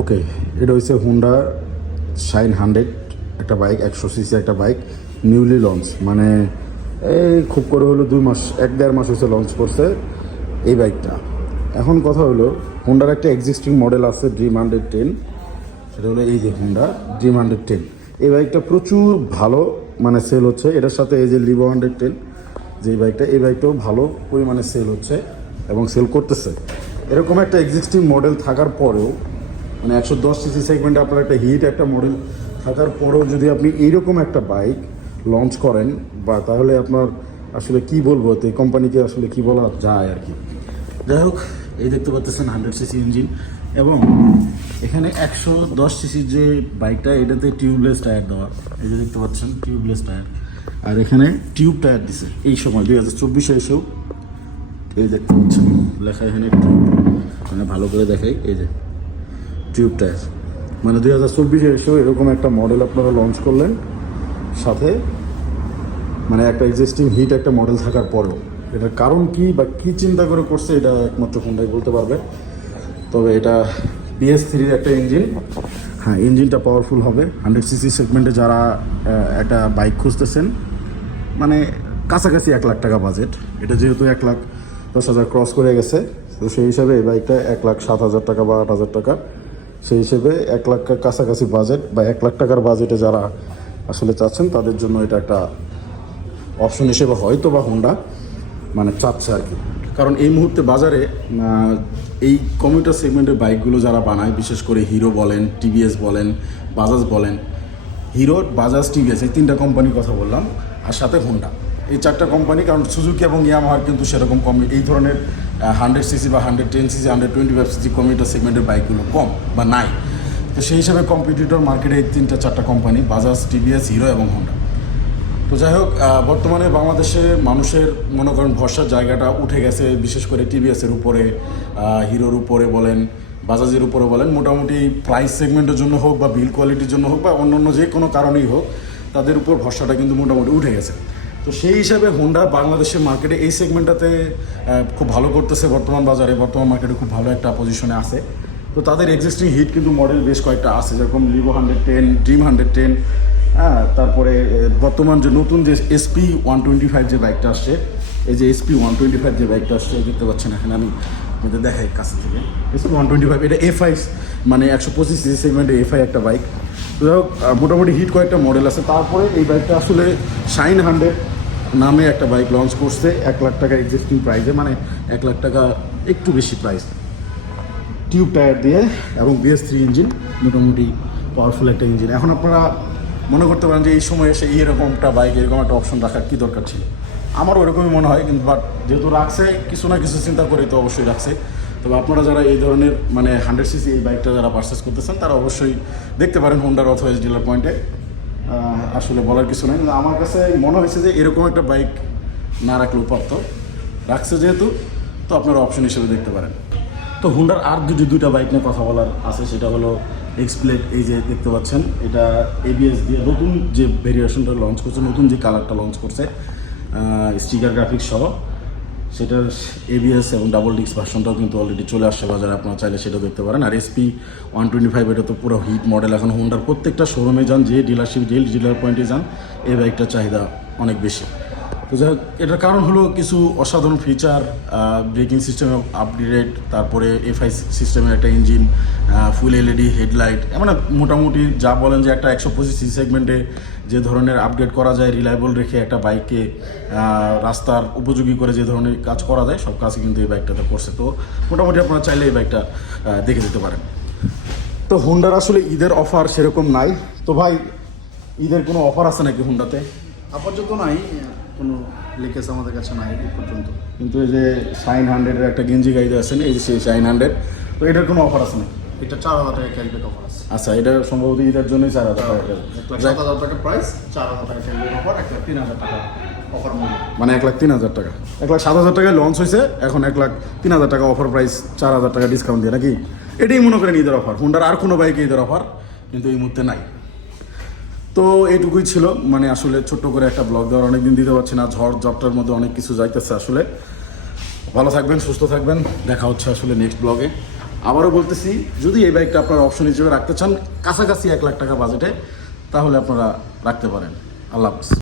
ওকে, এটা হচ্ছে Honda shine hundred একটা বাইক একশো সিসি একটা বাইক নিউলি লঞ্চ মানে এই খুব করে হলো দুই মাস, এক দেড় মাস হয়েছে লঞ্চ করছে এই বাইকটা এখন কথা হলো হুন্ডার একটা এক্সিস্টিং মডেল আছে ড্রিম হান্ড্রেড টেন সেটা হলো এই যে হুন্ডা ড্রিম হান্ড্রেড টেন এই বাইকটা প্রচুর ভালো মানে সেল হচ্ছে, এটার সাথে এই যে লিভো হান্ড্রেড টেন যে বাইকটা এই বাইকটাও ভালো পরিমাণে সেল হচ্ছে এবং সেল করতেছে। এরকম একটা এক্সিস্টিং মডেল থাকার পরেও মানে একশো দশ সিসি সেগমেন্টে আপনার একটা হিট, একটা মডেল থাকার পরেও যদি আপনি এইরকম একটা বাইক লঞ্চ করেন, বা তাহলে আপনার আসলে কি বলব, তো কোম্পানিকে আসলে কি বলা যায় আর কি? যাই হোক, এই দেখতে পাচ্ছেন হান্ড্রেড সিসি ইঞ্জিন এবং এখানে একশো দশ সিসির যে বাইকটা, এটাতে টিউবলেস টায়ার দেওয়া। এই যে দেখতে পাচ্ছেন টিউবলেস টায়ার আর এখানে টিউব টায়ার দিছে। এই সময়, দুই হাজার চব্বিশে এসেও। এই দেখতে পাচ্ছেন, লেখা এখানে মানে ভালো করে দেখাই। এই যে টিউব টায়ার মানে দুই হাজার চব্বিশে এসেও এরকম একটা মডেল আপনারা লঞ্চ করলেন। সাথে মানে একটা এক্সিস্টিং হিট একটা মডেল থাকার পরেও। এটার কারণ কি বা কি চিন্তা করে করছে এটা একমাত্র ফোনটাই বলতে পারবে। তবে এটা পিএস থ্রির একটা ইঞ্জিন হ্যাঁ ইঞ্জিনটা পাওয়ারফুল হবে। হান্ড্রেড সিসি সেগমেন্টে যারা একটা বাইক খুঁজতেছেন মানে কাছাকাছি এক লাখ টাকা বাজেট এটা যেহেতু এক লাখ দশ হাজার ক্রস করে গেছে, তো সেই হিসাবে এই বাইকটা এক লাখ সাত হাজার টাকা বা আট হাজার টাকা। সেই হিসেবে এক লাখ কাছাকাছি বাজেট বা এক লাখ টাকার বাজেটে যারা আসলে চাচ্ছেন, তাদের জন্য এটা একটা অপশন হিসেবে হয়তো বা হোন্ডা মানে চাচ্ছে আর কি। কারণ এই মুহূর্তে বাজারে এই কমিউটার সেগমেন্টের বাইকগুলো যারা বানায়, বিশেষ করে হিরো বলেন টিভিএস বলেন বাজাজ বলেন হিরো বাজাজ টিভিএস এই তিনটা কোম্পানির কথা বললাম, আর সাথে হোন্ডা এই চারটা কোম্পানি কারণ সুজুকি এবং ইয়ামাহার কিন্তু সেরকম কম, এই ধরনের হান্ড্রেড সিসি বা hundred ten CC hundred twenty five CC commuter সেগমেন্টের বাইকগুলো কম বা নাই। তো সেই হিসাবে কম্পিটিটর মার্কেটে এই তিনটা, চারটা কোম্পানি বাজাজ টিভিএস হিরো এবং হোন্ডা তো যাই হোক বর্তমানে বাংলাদেশে মানুষের, মনে করেন, ভরসার জায়গাটা উঠে গেছে, বিশেষ করে টিভিএসের উপরে হিরোর উপরে বলেন বাজাজের উপরে বলেন, মোটামুটি প্রাইস সেগমেন্টের জন্য হোক বা বিল কোয়ালিটির জন্য হোক বা অন্য অন্য যে কোনো কারণেই হোক, তাদের উপর ভরসাটা কিন্তু মোটামুটি উঠে গেছে। তো সেই হিসাবে হোন্ডা বাংলাদেশের মার্কেটে এই সেগমেন্টটাতে খুব ভালো করতেছে বর্তমান বাজারে। বর্তমান মার্কেটে খুব ভালো একটা পজিশনে আছে। তো তাদের এক্সিস্টিং হিট কিন্তু মডেল বেশ কয়েকটা আছে। যেরকম Livo hundred ten Dream hundred ten হ্যাঁ তারপরে বর্তমান যে নতুন যে এসপি ওয়ান টোয়েন্টি ফাইভ যে বাইকটা আসছে এই যে এসপি ওয়ান টোয়েন্টি ফাইভ যে বাইকটা আসছে দেখতে পাচ্ছেন এখানে আমি আপনাদের দেখাই কাছ থেকে। এসপি ওয়ান টোয়েন্টি ফাইভ এটা এফ আই মানে একশো পঁচিশ সিসি সেগমেন্টে এফ আই একটা বাইক যাই হোক, মোটামুটি হিট কয়েকটা মডেল আছে। তারপরে এই বাইকটা আসলে শাইন হান্ড্রেড নামে একটা বাইক লঞ্চ করছে, এক লাখ টাকা এক্সিস্টিং প্রাইসে মানে এক লাখ টাকা একটু বেশি প্রাইস টিউব টায়ার দিয়ে এবং বিএস থ্রি ইঞ্জিন মোটামুটি পাওয়ারফুল একটা ইঞ্জিন এখন আপনারা মনে করতে পারেন যে এই সময় এসে এইরকম একটা বাইক এরকম একটা অপশন রাখার কী দরকার ছিল? আমারও ওরকমই মনে হয়, কিন্তু বাট যেহেতু রাখছে, কিছু না কিছু চিন্তা করে তো অবশ্যই রাখছে। তবে আপনারা যারা এই ধরনের মানে হান্ড্রেড সিসি এই বাইকটা যারা পারচেস করতেছেন, তারা অবশ্যই দেখতে পারেন হোন্ডার অথরাইজ ডিলার পয়েন্টে আসলে বলার কিছু নেই। আমার কাছে মনে হয়েছে যে এরকম একটা বাইক না রাখলেও পারত রাখছে যেহেতু, তো আপনারা অপশন হিসেবে দেখতে পারেন। তো হুন্ডার আর দুটি দুইটা বাইক নিয়ে কথা বলার আছে, সেটা হলো এক্সপ্লেট এই যে দেখতে পাচ্ছেন, এটা এবিএস দিয়ে নতুন যে ভেরিয়েশনটা লঞ্চ করছে, নতুন যে কালারটা লঞ্চ করছে স্টিকার গ্রাফিক্স সহ। সেটার এবিএস এবং ডাবল ডিক্স ভার্সনটাও কিন্তু অলরেডি চলে আসছে বাজারে, আপনারা চাইলে সেটা দেখতে পারেন। আর এসপি ওয়ান টোয়েন্টি ফাইভ এটা তো পুরো হিট মডেল এখন হোন্ডার প্রত্যেকটা শোরুমে যান, যে ডিলারশিপ যে ডিলার পয়েন্টে যান, এই বাইকটার চাহিদা অনেক বেশি। তো যাই হোক এটার কারণ হলো কিছু অসাধারণ ফিচার ব্রেকিং সিস্টেম আপগ্রেড তারপরে এফআই সিস্টেমের একটা ইঞ্জিন ফুল এলইডি হেডলাইট মানে মোটামুটি যা বলেন যে একটা একশো পঁচিশ সি সেগমেন্টে যে ধরনের আপগ্রেড করা যায় রিলায়েবল রেখে একটা বাইককে রাস্তার উপযোগী করে যে ধরনের কাজ করা যায় সব কাজই কিন্তু এই বাইকটাতে করছে। তো মোটামুটি আপনারা চাইলে এই বাইকটা দেখে যেতে পারেন। তো হুন্ডার আসলে ঈদের অফার সেরকম নাই। তো ভাই ঈদের কোনো অফার আছে নাকি হুন্ডাতে আপাতত নাই। কোনো লিকেজ আমাদের কাছে নাই এই পর্যন্ত। কিন্তু এই যে শাইন হান্ড্রেডের একটা গেঞ্জি গাইতে আছেন এই যে সেই শাইন হান্ড্রেড তো এটার কোনো অফার আছে না এটা চার হাজার টাকা ক্যাশব্যাক অফার আছে। আচ্ছা এটা সম্ভবত ঈদের জন্যই চার হাজার টাকা এক হাজার টাকা প্রাইস চার হাজার টাকা ক্যাশব্যাক অফার এক লাখ তিন হাজার টাকা অফার মানে এক লাখ তিন হাজার টাকা। এক লাখ সাত হাজার টাকায় লঞ্চ হয়েছে এখন এক লাখ তিন হাজার টাকা অফার প্রাইস চার হাজার টাকা ডিসকাউন্ট দিয়ে নাকি? এটাই মনে করেন ঈদের অফার হুন্ডার আর কোনো বাইকে ঈদের অফার কিন্তু এই মুহূর্তে নাই। তো এইটুকুই ছিল। মানে আসলে ছোট্ট করে একটা ব্লগ দেওয়ার অনেকদিন দিতে পারছি না। ঝড় জবটার মধ্যে অনেক কিছু যাইতেছে আসলে। ভালো থাকবেন, সুস্থ থাকবেন। দেখা হচ্ছে আসলে নেক্সট ব্লগে আবারও বলতেছি, যদি এই বাইকটা আপনার অপশন হিসেবে রাখতে চান, কাছাকাছি এক লাখ টাকা বাজেটে তাহলে আপনারা রাখতে পারেন। আল্লাহ হাফিজ।